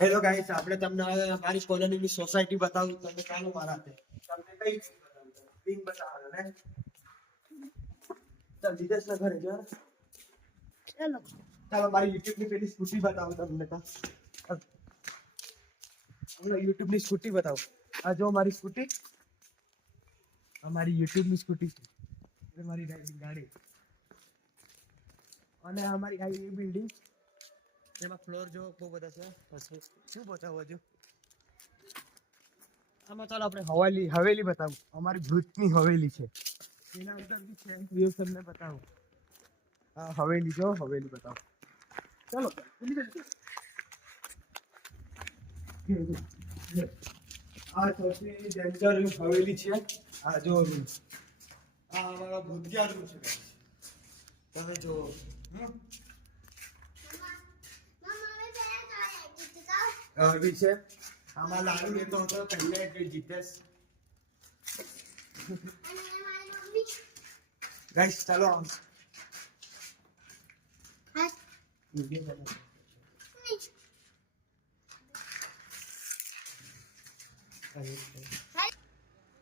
Hello guys, આપણે તમને મારી કોલોનીની સોસાયટી બતાવું. તમે ચાલો મારા હાથે. તમને કઈ બતાવું? પિંક બતાવો ને. ચાલ જીતેશ ના ઘરે જો. ચાલો ચાલો મારી YouTube ની પેલી સ્કૂટી બતાવું તમને. હું YouTube ની સ્કૂટી બતાવું. આ જો મારી સ્કૂટી, અમારી YouTube ની સ્કૂટી છે. એ મારી ગાડી. અને અમારી આ બિલ્ડિંગ, એમાં ફ્લોર જો બહુ બધા છે. પછી શું બતાવું હજુ? આમાં ચાલો આપણે હવેલી બતાવું. અમારી ભૂતની હવેલી છે. એના અંદર બી છે વ્યૂ તમને બતાવું. હા હવેલી જો, હવેલી બતાવો. ચાલો આ સૌથી ડેન્જર હવેલી છે. આ જો રૂમ, આ અમારા ભૂતિયા રૂમ છે. તમે જો બી છે. આમાં લાલુ લેતો હતો પહેલે જીતેશ. ગાઈસ ચાલો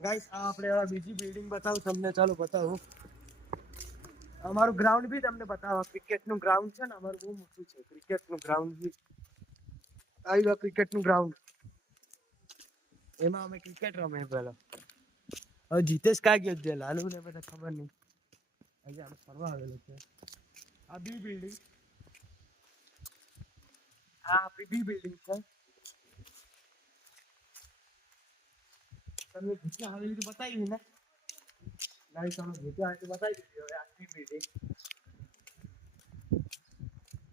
ગાઈસ આપણે હવે બીજી બિલ્ડિંગ બતાવું તમને. ચાલો બતાવું. અમારું ગ્રાઉન્ડ બી તમને બતાવો. ક્રિકેટ નું ગ્રાઉન્ડ છે ને અમારું, બહુ મોટું છે. ક્રિકેટ નું ગ્રાઉન્ડ બી આવ્યું. ક્રિકેટ નું ગ્રાઉન્ડ, એમાં અમે ક્રિકેટ રમે. પેલા હવે જીતેશ કા ગયો છે, લાલુ ને બધા ખબર નહીં. અહીંયા ફરવા આવેલો છે. આ બી બિલ્ડિંગ, આ આપણી બી બિલ્ડિંગ છે. તમે ભૂતિયા હવેલી તો બતાવી ને. ગાઈસ તમે ભૂતિયા હવેલી બતાવી દીધી. હવે આ બી બિલ્ડિંગ.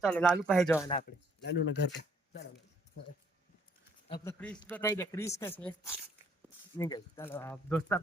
ચાલો લાલુ પાસે જવાના આપણે, લાલુ ના ઘર પર. ચાલો આપણે ક્રિસ બતાવી દે. ક્રિસ કે છે નહીં ગઈ. ચાલો દોસ્તાર